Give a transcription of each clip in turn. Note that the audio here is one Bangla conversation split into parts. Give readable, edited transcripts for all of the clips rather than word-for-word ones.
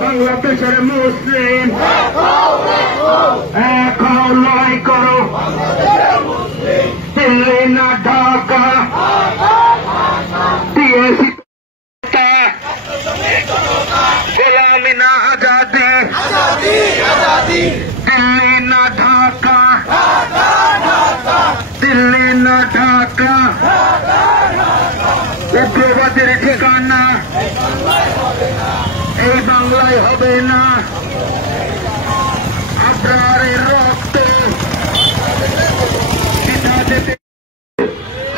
বাংলাদেশের মুসলিম এক লড়াই করো, দিল্লি না ঢাকা, দিয়েছি গোলামি না আজাদি, দিল্লি না ঢাকা, দিল্লি না ঢাকা, উগ্রবাদের ঠিকানা এই বাংলায় হবে না। আপনার রক্ত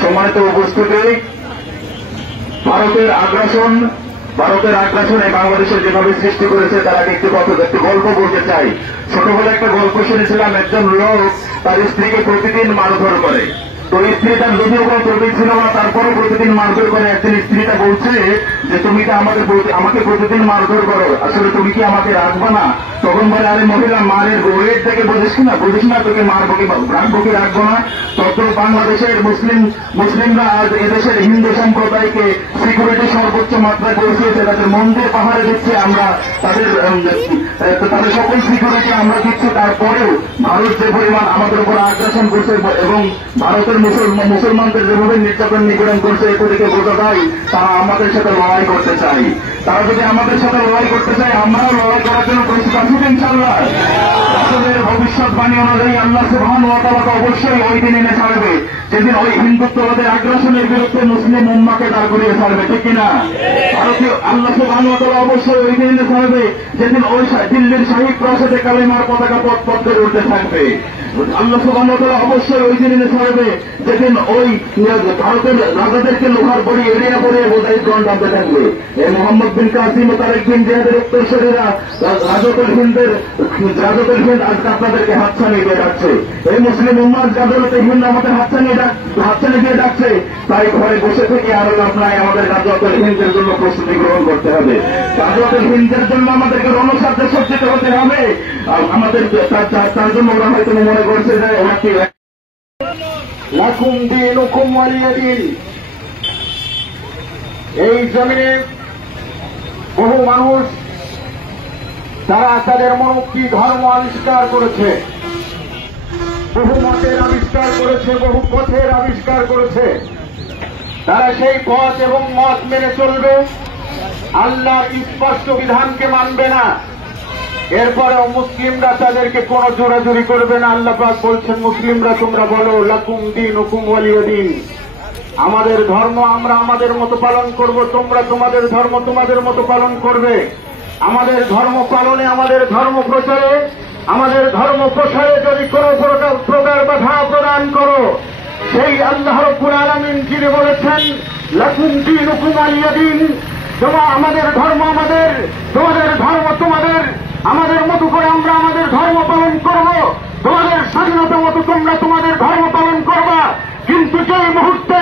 সম্মানিত উপস্থিতি, ভারতের আগ্রাসন এই বাংলাদেশের যেভাবে সৃষ্টি করেছে তার আগে একটি গল্প বলতে চাই। ছোটবেলায় একটা গল্প শুনেছিলাম, একজন লোক তার স্ত্রীকে প্রতিদিন মারধর করে। তো স্ত্রী তার যদিও কোনো প্রবীণ ছিল না, তারপরও প্রতিদিন মারধর করে। একদিন স্ত্রীটা বলছে যে তুমি তো আমাকে প্রতিদিন মারধর করো, আসলে তুমি কি আমাকে রাখবা না? তখন বলে, আরে মহিলা, মারের ওয়েট থেকে বুঝিস না তোকে মারবো কি রাখবো কি রাখবো না। তখন বাংলাদেশের মুসলিমরা আজ এদেশের হিন্দু সম্প্রদায়কে সিকিউরিটি সর্বোচ্চ মাত্রায় পৌঁছিয়েছে। তাদের মন্দির পাহাড়ে দিচ্ছে আমরা, তাদের সকল সিকিউরিটি আমরা দিচ্ছি। তারপরেও ভারত যে পরিমাণ আমাদের উপর আগ্রাসন করছে এবং ভারতের মুসলমানদের যেভাবে নির্যাতন নিপীড়ন করছে, এ থেকে বোঝা যায় তারা আমাদের সাথে লড়াই করতে চাই। তারা যদি আমাদের সাথে লড়াই করতে চায়, আমরাও লড়াই করার জন্য প্রস্তুত আছি ইনশাআল্লাহ। রাসূলের ভবিষ্যৎবাণী অনুযায়ী আল্লাহ সুবহানাহু ওয়া তাআলা অবশ্যই ওই দিন এনে ছাড়বে যেদিন ওই হিন্দুত্ববাদের আগ্রাসনের বিরুদ্ধে মুসলিম উম্মাহকে দাঁড় করিয়ে ছাড়বে, ঠিক কিনা? ভারতীয় আল্লাহ সুবহানাহু ওয়া তাআলা অবশ্যই ওই দিন এনে ছাড়বে যেদিন ওই দিল্লির শাহী প্রাসাদে কালেমার পতাকা পথ করে উঠতে থাকবে। আল্লাহ সুবহানাহু ওয়া তাআলা অবশ্যই ওই দিন এনে ছাড়বে যেদিন ওই ভারতের রাজাদেরকে লোহার বড়ি এড়িয়ে পড়ে বোঝাই গ্রহণ টানতে থাকবে। এই মোহাম্মদ বিন কাসিম ও তারেক বিন জিয়াদের উত্তরসূরিরা রাজতুল হিন্দ আজকে আপনাদেরকে হাতছানি দিয়ে ডাকছে। এই মুসলিম উম্মাহ গাজওয়াতুল হিন্দ আমাদের হাতছানি দিয়ে ডাকছে। তাই ঘরে বসে থেকে আর লাভ নাই, আমাদের গাজওয়াতুল হিন্দের জন্য প্রস্তুতি গ্রহণ করতে হবে। গাজওয়াতুল হিন্দের জন্য আমাদেরকে রণসাধ্যে সজ্জিত হতে হবে। আমাদের তার জন্য ওরা হয়তো মনে করছে যে ওরা কি লাকুম দীনুকুম ওয়ালিয়া দীন। এই জমিনে বহু মানুষ তারা তাদের মনমুক্তি ধর্ম আবিষ্কার করেছে, বহু মতের আবিষ্কার করেছে, বহু পথের আবিষ্কার করেছে। তারা সেই পথ এবং মত মেনে চলবে, আল্লাহর স্পষ্ট বিধানকে মানবে না। এরপরেও মুসলিমরা তাদেরকে কোন জোরাজুরি করবে না। আল্লাহ পাক বলছেন, মুসলিমরা তোমরা বলো লাকুম দীনুকুম ওয়ালিয়া দীন। আমাদের ধর্ম আমরা আমাদের মতো পালন করব, তোমরা তোমাদের ধর্ম তোমাদের মতো পালন করবে। আমাদের ধর্ম পালনে, আমাদের ধর্ম প্রচারে, আমাদের ধর্ম প্রসারে যদি কোনো প্রকার বাধা প্রদান করো, সেই আল্লাহ রাব্বুল আলামিন যিনি বলেছেন লাকুম দীনুকুম ওয়ালিয়া দীন, আমাদের ধর্ম আমাদের, তোমাদের ধর্ম তোমাদের, আমাদের মতো করে আমরা আমাদের ধর্ম পালন করব, তোমাদের স্বাধীনতা মতো তোমরা তোমাদের ধর্ম পালন করবা। কিন্তু যে মুহূর্তে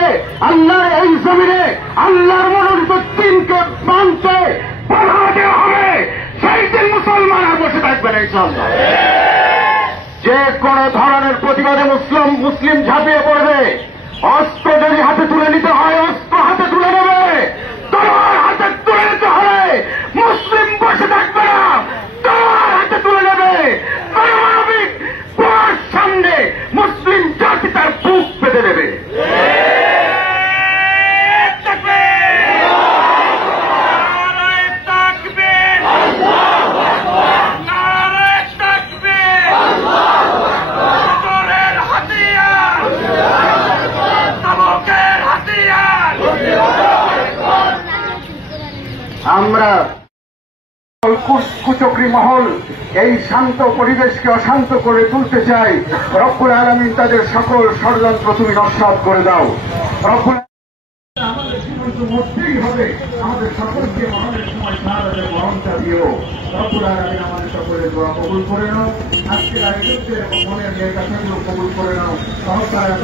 আল্লাহর এই জমিনে আল্লাহর মনোনীত দিনকে মানতে বাধা দেওয়া হবে, সেই দিন মুসলমান আর বসে থাকবে না ইনশাআল্লাহ। যে কোন ধরনের প্রতিবাদে মুসলিম ঝাঁপিয়ে পড়বে, অস্ত্র যদি হাতে তুলে নিতে হয় অস্ত্র হাতে তুলে নেবে, তলোয়ার হাতে তুলে নিতে হবে, মুসলিম বসে থাকবে না, তলোয়ার হাতে তুলে নেবে। পারমাণবিক বোমার সামনে মুসলিম জাতি তার বুক পেতে দেবে। আমরা কুচক্রী মহল এই শান্ত পরিবেশকে অশান্ত করে তুলতে চাই। রব্বুল আলামিন তাদের সকল ষড়যন্ত্র তুমি নস্যাৎ করে দাও। রব্বুল আমাদের সীমান্ত মধ্যেই হবে, আমাদের সকলকে মরণের সময় শাহাদাতের মরণটা দিও। রব্বুল আলামিন আমাদের সকলের দোয়া কবুল করে নাও। আজকের আয়োজকদের মনের কথাগুলো কবুল করে নাও। সহকারে